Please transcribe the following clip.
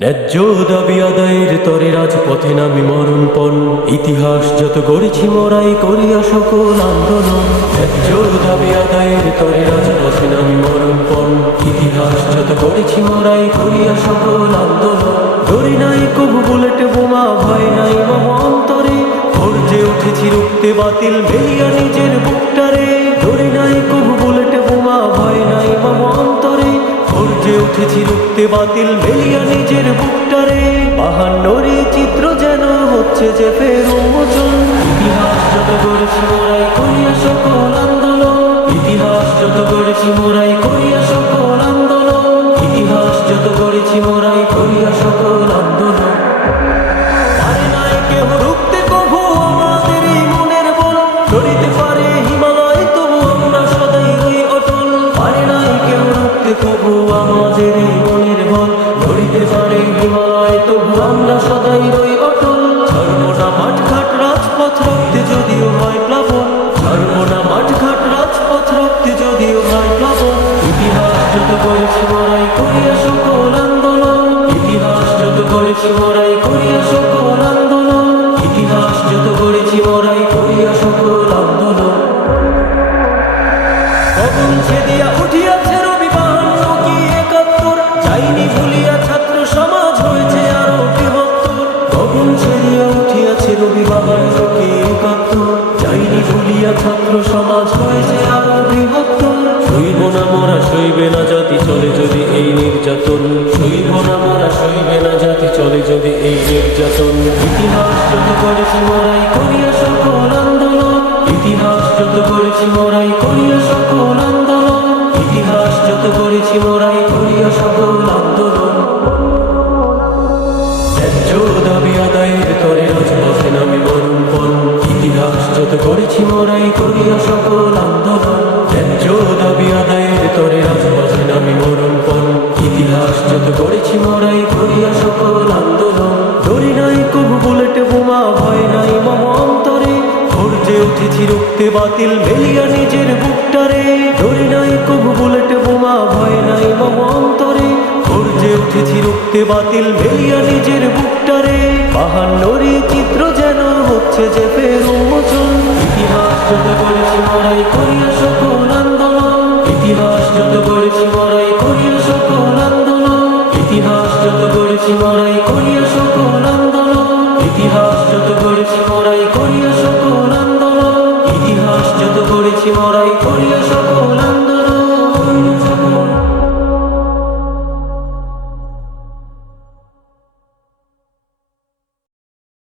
ন্যায্য দাবি আদায়ের তরে রাজপথে নামি মরণপণ, ইতিহাস যত গড়েছি মোরাই করিয়া সকল আন্দোলন। ন্যায্য দাবি আদায়ের তরে রাজপথে নামি মরণপণ, ইতিহাস যত গড়েছি মোরাই করিয়া সকল আন্দোলন। ধরি নাই কবু বুলেট বোমা, ভয় নাই মম অন্তরে, গর্জে উঠেছি রুখতে বাতিল মেলিয়া নিজের বুকটারে। ধরি নাই কবু বুলেট বোমা, ভয় নাই মম অন্তরে, গর্জে উঠেছি রুখতে বাতিল মেলিয়া নিজের বুকটারে। বাহান্নরি চিত্র যেন হচ্ছে যে ফের উন্মোচন, ইতিহাস যত গড়েছি মোরাই করিয়া সকল আন্দোলন। ইতিহাস যত গড়েছি মোরাই করিয়া সকল আন্দোলন। ইতিহাস যত গড়েছি মোরাই করিয়া সকল আন্দোলন। পারে নাই কেহ রুখতে কভু আমাদের এই মনের বল, ধরিতে পারে হিমালয় তবু আমরা সদাই রই অটল। পারে নাই কেহ রুখতে কভু আমাদের এই মনের বল, ধরিতে পারে হিমালয় তবু আমরা সদাই রই অটল। ছাড়ব না মাঠঘাট রাজপথ রক্তে যদিও হয় প্লাবন, ছাড়ব না মাঠঘাট রাজপথ রক্তে যদিও হয় প্লাবন। ইতিহাস যত গড়েছি মোরাই করিয়া সকল আন্দোলন। ইতিহাস যত গড়েছি মোরাই করিয়া সকল আন্দোলন। ইতিহাস যত গড়েছি মোরাই করিয়া সকল আন্দোলন। গগন ছেদিয়া উঠিয়াছে রবি 52 কি 71, যাইনি ভুলিয়া ছাত্র সমাজ হয়েছে আরো বৃহত্তর। গগন ছেদিয়া উঠিয়াছে রবি 52 কি 71, যাইনি ভুলিয়া ছাত্র সমাজ হয়েছে আরো বৃহত্তর। সইব না মোরা সইবে না জাতি চলে যদি এই নির্যাতন, সইব না মোরা সইবে না জাতি চলে যদি এই নির্যাতন। ইতিহাস যত গড়েছি মোরাই করিয়া সকল আন্দোলন। ইতিহাস যত গড়েছি মোরাই করিয়া সকল আন্দোলন। ইতিহাস যত গড়েছি মোরাই করিয়া সকল আন্দোলন। ন্যায্য দাবি আদায়ের তরে রাজপথে নামি মরণপণ, ইতিহাস যত গড়েছি মোরাই করিয়া সকল আন্দোলন। ন্যায্য দাবি আদায়ের তরে রাজপথে নামি মরণপণ, ইতিহাস যত গড়েছি মোরাই করিয়া সকল আন্দোলন। ধরি নাই কবু বুলেট বোমা, ভয় নাই মম অন্তরে, গর্জে উঠেছি রুখতে বাতিল মেলিয়া নিজের বুকটারে। ধরি নাই কবু বুলেট বোমা, ভয় নাই মম অন্তরে, গর্জে উঠেছি রুখতে বাতিল মেলিয়া নিজের বুকটারে। বাহান্নরি চিত্র যেন হচ্ছে যে ফের উন্মোচন, ইতিহাস যত গড়েছি মোরাই করিয়া সকল আন্দোলন। ইতিহাস যত গড়েছি মোরাই করিয়া সকল আন্দোলন। ইতিহাস যত গড়েছি মোরাই করিয়া